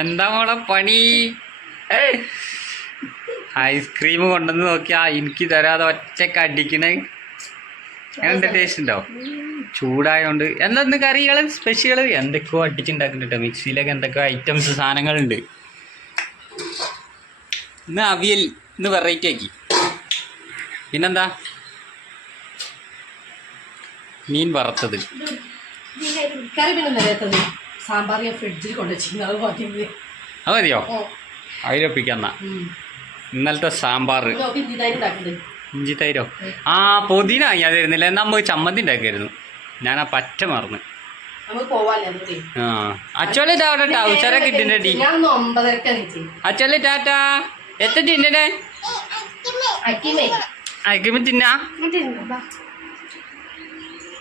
എന്താ മോളെ പണി? ഐസ്ക്രീം കൊണ്ടുവന്ന് നോക്കിയാ എനിക്ക് തരാതെ ഒറ്റക്ക് അടിക്കണേ. എന്താ ടേസ്റ്റ് ഉണ്ടോ? ചൂടായോണ്ട്. എന്താ കറികള് സ്പെഷ്യൽ എന്തൊക്കെയോ അടിച്ചുണ്ടാക്കുന്നുണ്ട്. മിക്സിയിലൊക്കെ എന്തൊക്കെയോ ഐറ്റംസ് സാധനങ്ങളുണ്ട്. ഇന്ന് അവിയൽ, ഇന്ന് വെറൈറ്റി ആക്കി. പിന്നെന്താ? മീൻ വറുത്തത്. അത് മതിയോ? അതിലൊപ്പിക്കന്ന ഇന്നലത്തെ സാമ്പാർ. ഇഞ്ചി തൈരോ? ആ പുതിന ഞാൻ തരുന്നില്ല. നമുക്ക് ചമ്മന്തി ഉണ്ടാക്കിയായിരുന്നു. ഞാൻ ആ പറ്റ മറന്ന്. ആ അച്ചോളി അവിടെ ടൗസറൊക്കെ ഇട്ടിട്ടടി. അച്ചോളി ടാറ്റാ. എത്ര തിന്നേ? അയക്കുമ്പോ തിന്നാ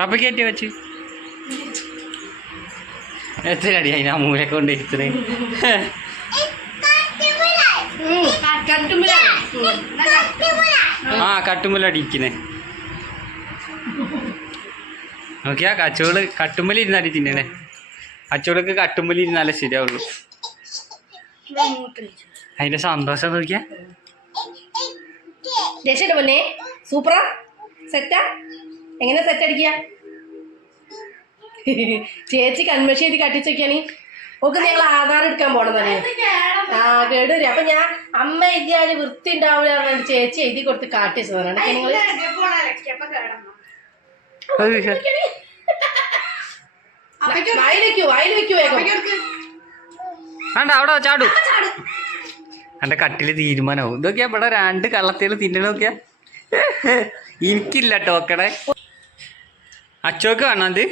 അപ്പൊ കയറ്റി വെച്ച് എത്രടി അതിനാ മൂലെ കൊണ്ട് ഇരിക്കണേ. ആ കട്ടുമ്പലടിക്കുന്നേ നോക്കിയാ കച്ചോള് കട്ടുമ്പലി ഇരുന്നാടി തിന്നണേ. അച്ചോളക്ക് കട്ടുമ്പലി ഇരുന്നാലേ ശരിയാവുള്ളൂ. അതിന്റെ സന്തോഷം നോക്കിയാ. സൂപ്പറാ. സെറ്റാ? എങ്ങനെ സെറ്റ് അടിക്കുക? ചേച്ചി കൺമശ്ശേരി കട്ടിച്ചൊക്കെയാണ്. ഓക്കെ ഞങ്ങൾ ആധാർ എടുക്കാൻ പോണതല്ലേ? ആ കേട് വരും. അപ്പൊ ഞാൻ അമ്മ എഴുതിയാല് വൃത്തി ഉണ്ടാവില്ല ചേച്ചി എഴുതി കൊടുത്ത് കാട്ടിച്ചതാണ്. നിങ്ങള് വായിൽ വെക്കൂ വേഗം. അവിടെ ചാടു. എന്റെ കട്ടില് തീരുമാനമാവും. ഇതൊക്കെയാ ഇവിടെ രണ്ട് കള്ളത്തേല് തിന്നണോക്കിയാ. എനിക്കില്ല ടോക്കടെ. അച്ചോക്ക് കാണാത്.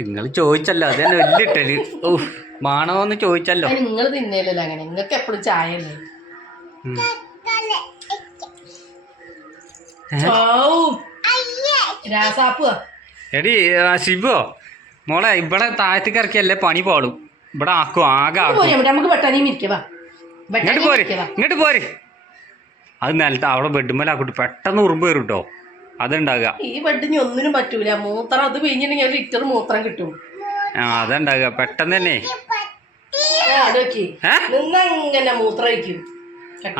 നിങ്ങൾ ചോദിച്ചല്ലോ, അതന്നെ വലിയ ഇട്ടല്. ഓ മാണോന്ന് ചോദിച്ചല്ലോ. നിങ്ങൾ തിന്നേലല്ലോ അങ്ങനെ. നിങ്ങൾക്ക് എപ്പോഴും ചായല്ലേ. എടി ശിവോ മോളെ, ഇവിടെ താഴത്തേക്ക് ഇറക്കിയല്ലേ പണി പാടും. ഇവിടെ ആക്കും ആകെ ആക്കും. ഇങ്ങോട്ട് പോര്, ഇങ്ങോട്ട് പോര്. അത് നിലത്ത് അവിടെ ബെഡ്മേലാക്കൂട്ട് പെട്ടെന്ന് ഉറുമ്പ് വരും കേട്ടോ. അതുണ്ടാകുക. ഈ ബെഡിന് ഒന്നിനും പറ്റൂല. മൂത്രം അത് പിഴിഞ്ഞിട്ടുണ്ടെങ്കിൽ ഒരു ലിറ്റർ മൂത്രം കിട്ടും. ആ അതുണ്ടാകുക പെട്ടെന്ന് തന്നെ. നിന്നങ്ങനെ മൂത്രം വയ്ക്കും.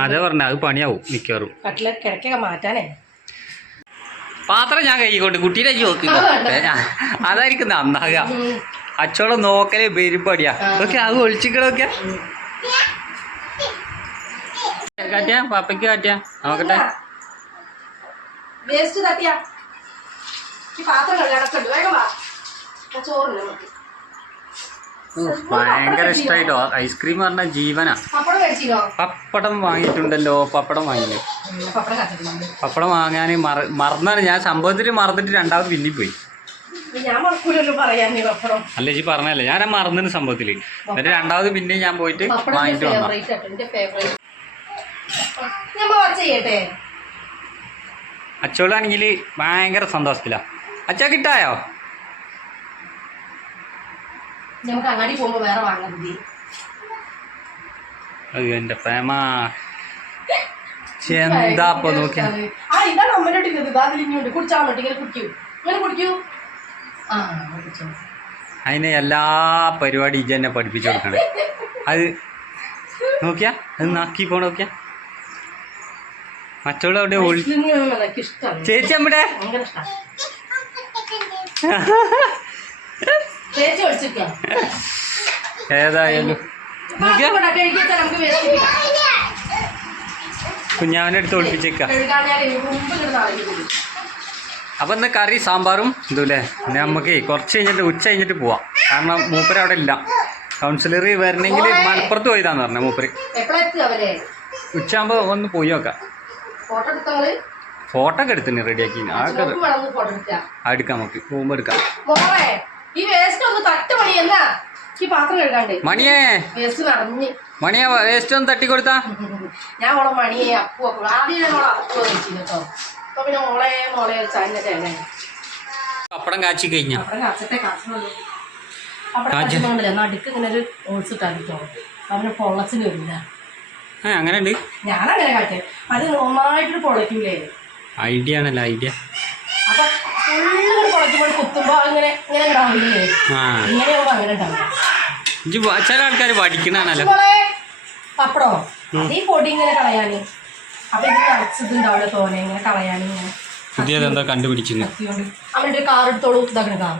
അതേ പറഞ്ഞ അത് പണിയാവും മിക്കവാറും. കട്ടിലൊക്കെ കിടക്കൊക്കെ മാറ്റാനേ. പാത്രം ഞാൻ കൈകൊണ്ട് കുട്ടീനെ നോക്കി അതായിരിക്കും നന്നാകുക. അച്ചോളം നോക്കലേ പെരുപ്പടിയാ. ഓക്കെ അത് ഒളിച്ചിക്കണൊക്കെ കാറ്റിയാ പപ്പയ്ക്ക് കാറ്റിയാ നോക്കട്ടെ. ഭയങ്കര ഇഷ്ടായിട്ടോ ഐസ്ക്രീം പറഞ്ഞ ജീവനാ. പപ്പടം വാങ്ങിയിട്ടുണ്ടല്ലോ. പപ്പടം വാങ്ങിയോ? പപ്പടം വാങ്ങാൻ മറന്നാണ് ഞാൻ. സംഭവത്തിൽ മറന്നിട്ട് രണ്ടാമത് പിന്നി പോയി. അല്ല ചേച്ചി പറഞ്ഞല്ലേ, ഞാൻ മറന്നിന് സംഭവത്തില്. എന്നിട്ട് രണ്ടാമത് പിന്നെ ഞാൻ പോയിട്ട് വാങ്ങിട്ട് വന്നു. അച്ചോളാണെങ്കിൽ ഭയങ്കര സന്തോഷത്തിലാ. അച്ഛാ കിട്ടായോ? എന്റെ പ്രേമ എന്താപ്പൊ നോക്കിയാ. അതിന് എല്ലാ പരിപാടി ഇജ്ജ് തന്നെ പഠിപ്പിച്ചു കൊടുക്കണേ. അത് നോക്കിയാ അത് നാക്കി പോണ നോക്കിയാ. മറ്റുള്ള അവിടെ ചേച്ചി അവിടെ ഏതായാലും കുഞ്ഞാവനെടുത്ത് ഒളിപ്പിച്ചേക്ക. അപ്പൊ ഇന്ന് കറി സാമ്പാറും ഇതുല്ലേ. നമുക്ക് കുറച്ച് കഴിഞ്ഞിട്ട് ഉച്ച കഴിഞ്ഞിട്ട് പോവാം. കാരണം മൂപ്പര് അവിടെ ഇല്ല. കൗൺസിലർ വരണമെങ്കിൽ മലപ്പുറത്ത് പോയതാന്ന് പറഞ്ഞ മൂപ്പര്. ഉച്ചയാകുമ്പോ ഒന്ന് പോയി നോക്കാം. ഫോട്ടോ ഒക്കെ എടുത്തിന് റെഡിയാക്കി. എടുക്കാം നമുക്ക് പോകുമ്പോ എടുക്കാം. മണിയേ മണിയാ വേസ്റ്റ് ഒന്ന് തട്ടിക്കൊടുത്താ. പപ്പടം കാച്ചി കഴിഞ്ഞ അങ്ങനെ ഉണ്ട്. ഞാനങ്ങനെ കാട്ടെ അത് നന്നായിട്ടൊരു പൊളയ്ക്കൂലേ. ഐഡിയ ആണല്ലോ ഐഡിയ. അപ്പൊ ഫുള്ള് കുളയ്ക്കുമ്പോൾ കുത്തുമ്പോ ഇങ്ങനെ ഇങ്ങനെ ഉണ്ടാവില്ലേ, ആ ഇങ്ങനെ ആവുമ്പോ അങ്ങനെ ഉണ്ടാവില്ല. ചില ആൾക്കാർ പഠിക്കണാണല്ലോ. പപ്പടോ അത് ഈ പൊടി ഇങ്ങനെ കളയാന്, അപ്പൊ ഇത് കളിച്ചതുണ്ടാവില്ല തോനെ ഇങ്ങനെ കളയാൻ. ഇങ്ങനെ പുതിയതെന്താ കണ്ടുപിടിക്കുന്നു. അവൻ്റെ ഒരു കാർ എടുത്തോളൂ, ഇതാക്കണ കാർ.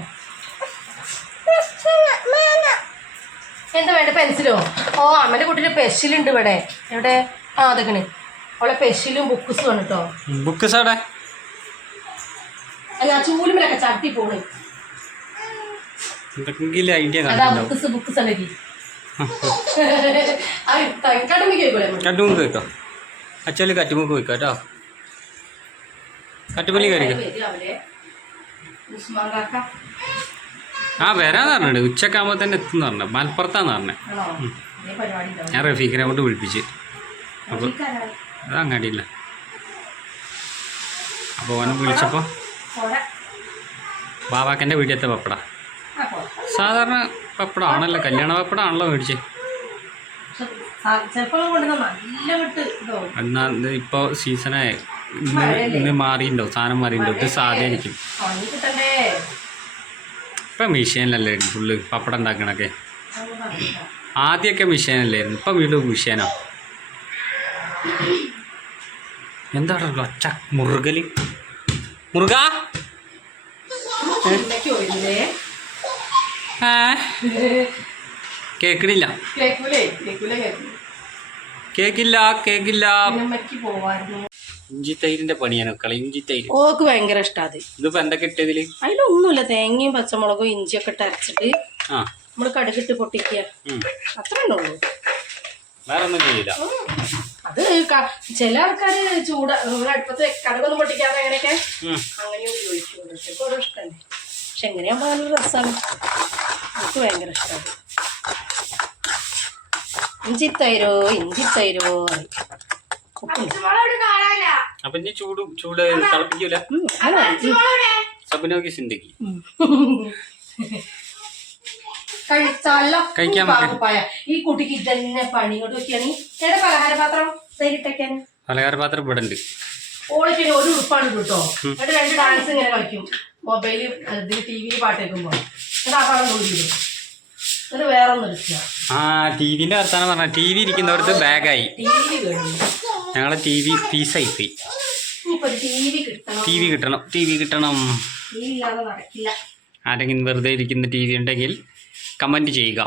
എന്താ വേണ്ട, പെൻസിലോ? ഓ അമ്മൻ്റെ കുട്ടിയുടെ പെൻസിലുണ്ട് ഇവിടെ. എവിടെ? ആ അതൊക്കെ അവളെ പെൻസിലും ബുക്ക്സും ആണ് കേട്ടോ. ബുക്ക്സ് അവിടെ അല്ല ചൂലുമിലൊക്കെ ചട്ടി പോണ്. എന്തെങ്കിലും ഐഡിയ അതാ ബുക്ക്സ് ഉണ്ടെങ്കിൽ കടമിക്ക് പോയിക്കോളെ. കട്ടുമുക്ക് വയ്ക്കാം, അച്ഛല് കറ്റുമുക്ക് വയ്ക്കാം കേട്ടോ. കട്ടുപള്ളി കയറിക്കോ. ആ വരാന്ന് പറഞ്ഞിട്ടുണ്ട്, ഉച്ചക്കാകുമ്പോൾ തന്നെ എത്തുന്ന പറഞ്ഞു. മലപ്പുറത്താന്ന് പറഞ്ഞത്. ഞാൻ റഫീഖിനെ കൊണ്ട് വിളിപ്പിച്ച്. അപ്പോൾ അത് അങ്ങാടിയില്ല. അപ്പോൾ ഓനെ വിളിച്ചപ്പോൾ ബാബാക്കൻ്റെ വീട്ടിലത്തെ പപ്പട. സാധാരണ പപ്പടമാണല്ലോ, കല്യാണ പപ്പടമാണല്ലോ മേടിച്ച്. എന്നാ ഇപ്പോൾ സീസണായി, ഇന്ന് മാറിയിട്ടുണ്ടോ, സാധനം മാറിയിട്ടുണ്ടോ. ഇത് സാധനമായിരിക്കും. ഇപ്പം മെഷീനിലല്ലേ ഫുള്ള് പപ്പടം ഉണ്ടാക്കണൊക്കെ. ആദ്യമൊക്കെ മെഷീനല്ലായിരുന്നു, ഇപ്പം വീണ്ടും മെഷീനോ. എന്താണ് ഒച്ച മുറുകല്? മുറുക കേക്കിടില്ല, കേക്കില്ല, കേക്കില്ല. ഇഞ്ചി തൈരിന്റെ പണിയാണ് മക്കളെ, ഇഞ്ചി തൈര്. ഓക്ക് ഭയങ്കര ഇഷ്ടാത്. ഇതിപ്പോ എന്തൊക്കെ ഇട്ടതില്? അതിലൊന്നുമില്ല, തേങ്ങയും പച്ചമുളകും ഇഞ്ചിയൊക്കെ ഇട്ട് അരച്ചിട്ട് നമ്മള് കടുകിട്ട് പൊട്ടിക്കുക, അത്രേ ഉള്ളൂ. വേറെ ഒന്നും ചെയ്യില്ല. അത് ചില ആൾക്കാര് അടുപ്പത്ത് കടുകൊന്നും പൊട്ടിക്കാതെ അങ്ങനെയൊക്കെ അങ്ങനെ ഉപയോഗിക്കുള്ളൂ. ചിലപ്പോൾ ഓരോ ഇഷ്ടമല്ലേ. പക്ഷെ എങ്ങനെയാകുമ്പോ നല്ല രസമാണ്, എനിക്ക് ഭയങ്കര ഇഷ്ടമാണ്. ഇഞ്ചി തൈരോ ഇഞ്ചി തൈരോ. അപ്പൊ ഇനി ചൂട് തിളപ്പിക്കൂല. സബിനോക്ക് സിന്ധിക്ക് കഴിക്കാൻ ഈ കുട്ടിക്ക് ഇതന്നെ പണി. ഇങ്ങോട്ട് വെക്കാണ് പലഹാരപാത്രം തൈരിട്ടേക്കാൻ. പലഹാരപാത്രം ഇവിടെ ഉണ്ട്. ഓള് പിന്നെ ഒരു ഉടുപ്പാണ് കേട്ടോ. എന്നിട്ട് 2 ഡാൻസ് ഇങ്ങനെ കളിക്കും മൊബൈല് ടിവിയിൽ പാട്ടേക്കുമ്പോ. എന്നിട്ട് ആ പാടം നോക്കിയില്ലേ, എന്നിട്ട് വേറെ ഒന്നും എടുക്കുക. ആ ടിവിന്റെ വർത്താനം പറഞ്ഞ ടി വി ഇരിക്കുന്നവർക്ക് ബാഗായി. ഞങ്ങളെ ടി വി പീസായി പോയി. ടി വി കിട്ടണം, ടി വി കിട്ടണം. ആരെങ്കിലും വെറുതെ ഇരിക്കുന്ന ടി വി ഉണ്ടെങ്കിൽ കമന്റ് ചെയ്യുക.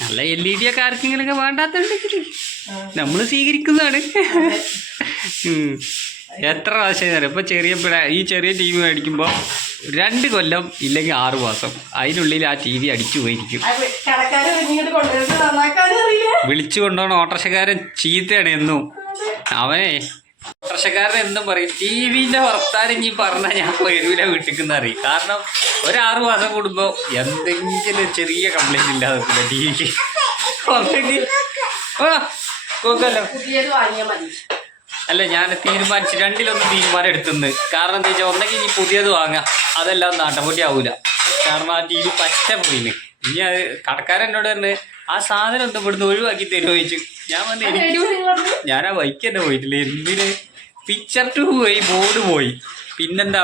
നല്ല LED ഒക്കെ ആർക്കെങ്കിലൊക്കെ വേണ്ടാത്തുണ്ടെങ്കിൽ നമ്മൾ സ്വീകരിക്കുന്നതാണ്. എത്ര പ്രാവശ്യം ഇപ്പൊ ഈ ചെറിയ ടി വി മേടിക്കുമ്പോൾ 2 കൊല്ലം ഇല്ലെങ്കിൽ 6 മാസം അതിനുള്ളിൽ ആ ടി വി അടിച്ചു പോയിരിക്കും. വിളിച്ചു കൊണ്ടുപോകണ ഓട്ടോറിക്ഷക്കാരൻ ചീത്തയാണ് എന്നും. അവനെ ഓട്ടോറിക്ഷക്കാരൻ എന്നും പറയും, ടി വിന്റെ വർത്താനം പറഞ്ഞാൽ ഞാൻ വരൂല വീട്ടിൽ അറിയും. കാരണം 6 മാസം കൂടുമ്പോൾ എന്തെങ്കിലും ചെറിയ കംപ്ലൈന്റ് ഇല്ലാതെ ടി വിക്ക്. അല്ല ഞാൻ തീരുമാനിച്ച് 2-1 തീരുമാനം എടുത്തുന്നത്. കാരണം എന്താ വെച്ചാൽ ഒന്നെങ്കിൽ ഇനി പുതിയത് വാങ്ങാം, അതെല്ലാം നാട്ടംപൊട്ടി ആവൂല. കാരണം ആ ടി വി പറ്റ പോയിന്. ഇനി അത് കടക്കാരൻ എന്നോട് തന്നെ ആ സാധനം ഒന്നും ഇവിടുന്ന് ഒഴിവാക്കി തരുമോ ചോദിച്ചു. ഞാൻ വന്ന് ഞാൻ ആ ബൈക്ക് തന്നെ പോയിട്ടില്ല. എന്തിന് പിക്ചർ ടു പോയി, ബോർഡ് പോയി, പിന്നെന്താ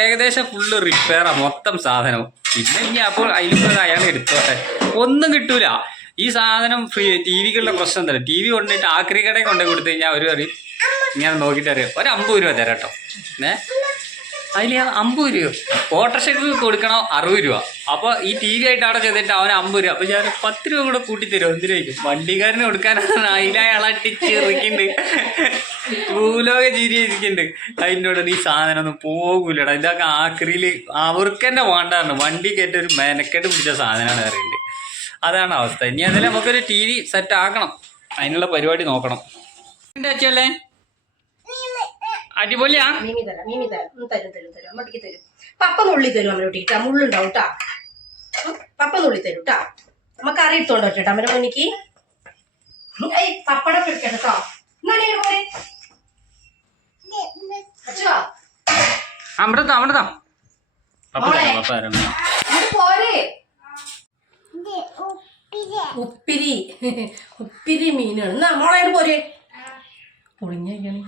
ഏകദേശം ഫുള്ള് റിപ്പയറാ മൊത്തം സാധനവും. പിന്നെ ഇനി അപ്പോൾ അതിലിപ്പോൾ അയാൾ എടുത്തോട്ടെ, ഒന്നും കിട്ടൂല. ഈ സാധനം ഫ്രീ. ടി വിക്കുള്ള പ്രശ്നം എന്താ, ടി വി കൊണ്ടിട്ട് ആക്രി കടയിൽ കൊണ്ടു കൊടുത്തു കഴിഞ്ഞാൽ അവർ പറയും, ഇങ്ങനെ നോക്കിയിട്ട് അറിയാം, 50 രൂപ തരാം കേട്ടോ. അതിൽ 50 രൂപ ഓട്ടോറിക്ഷയ്ക്ക് കൊടുക്കണം 60 രൂപ. അപ്പോൾ ഈ ടി വി ആയിട്ട് അവിടെ ചെയ്തിട്ട് അവന് 50 രൂപ. അപ്പോൾ ഞാൻ 10 രൂപ കൂടെ കൂട്ടിത്തരും. എന്തിനായിരിക്കും വണ്ടിക്കാരന് കൊടുക്കാനാണ്. അതിലയാളട്ടിച്ചിരിക്കുന്നുണ്ട്, ഭൂലോക ചിരിയിരിക്കുന്നുണ്ട്. അതിനോട് ഈ സാധനം ഒന്നും പോകൂലടാ, ഇതൊക്കെ ആക്രിയിൽ അവർക്ക് തന്നെ വേണ്ടായിരുന്നു. വണ്ടി കയറ്റ ഒരു മെനക്കെട്ട് പിടിച്ച സാധനമാണ് പറയുന്നത്. അതാണ് അവസ്ഥ. ഇനി അതിൽ നമുക്കൊരു ടി വി സെറ്റ് ആക്കണം, അതിനുള്ള പരിപാടി നോക്കണം. എൻ്റെ അച്ഛല്ലേ അടിപൊളിയാ. പപ്പ നുള്ളി തരും അമ്മനോട്ടിട്ടാ, മുള്ളുണ്ടാവും കേട്ടാ. പപ്പ നുള്ളി തരും കേട്ടാ. നമ്മ കറി എടുത്തോണ്ട് വെച്ചേട്ടാ അമ്മനെ മുന്നിക്ക്. പപ്പടം എടുക്കട്ടെ കേട്ടോ. അമൃതം ഉപ്പിരി ഉപ്പിരി മീനാണ്. എന്നാ മോളെ പോരെ പുളിങ്ങിയാണ്.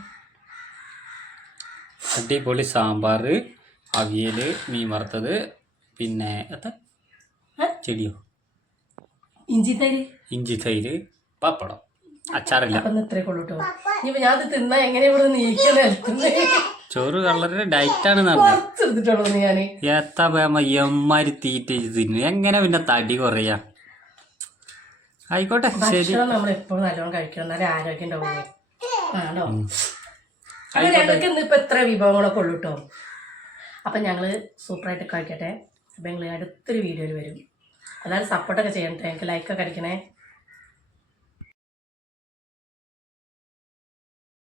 അടിപൊളി സാമ്പാർ, അവിയൽ, മീൻ വറുത്തത്, പിന്നെ ചെടിയോ ഇഞ്ചി തൈര്, പപ്പടം, അച്ചാറില്ല. അപ്പം ഇത്രയൊക്കെ ഉള്ളൂ കേട്ടോ. ഇനിയിപ്പോൾ ഞാൻ അത് തിന്നാൽ എങ്ങനെയാ ഇവിടെ നീക്കുന്നത്? ചോറ് വളരെ ഡയറ്റാണ് കുറച്ചെടുത്തിട്ടുള്ളൂ ഞാൻ. എത്താ എമ്മാരി തീറ്റ തിന്നു എങ്ങനെ പിന്നെ തടി കുറയാ? ആയിക്കോട്ടെ ശരി. ഭക്ഷണം നമ്മൾ എപ്പോഴും നല്ലോണം കഴിക്കണം, എന്നാലേ ആരോഗ്യം ഉണ്ടാവുള്ളൂ. ആണോ? അപ്പം ഞങ്ങൾക്ക് ഇന്നിപ്പോൾ ഇത്ര വിഭവങ്ങളൊക്കെ ഉള്ളൂ കേട്ടോ. അപ്പം ഞങ്ങൾ സൂപ്പറായിട്ട് കഴിക്കട്ടെ. അപ്പം ഞങ്ങൾ അടുത്തൊരു വീഡിയോയിൽ വരും. എല്ലാവരും സപ്പോർട്ടൊക്കെ ചെയ്യണം. ഞങ്ങൾക്ക് ലൈക്കൊക്കെ അടിക്കണേ.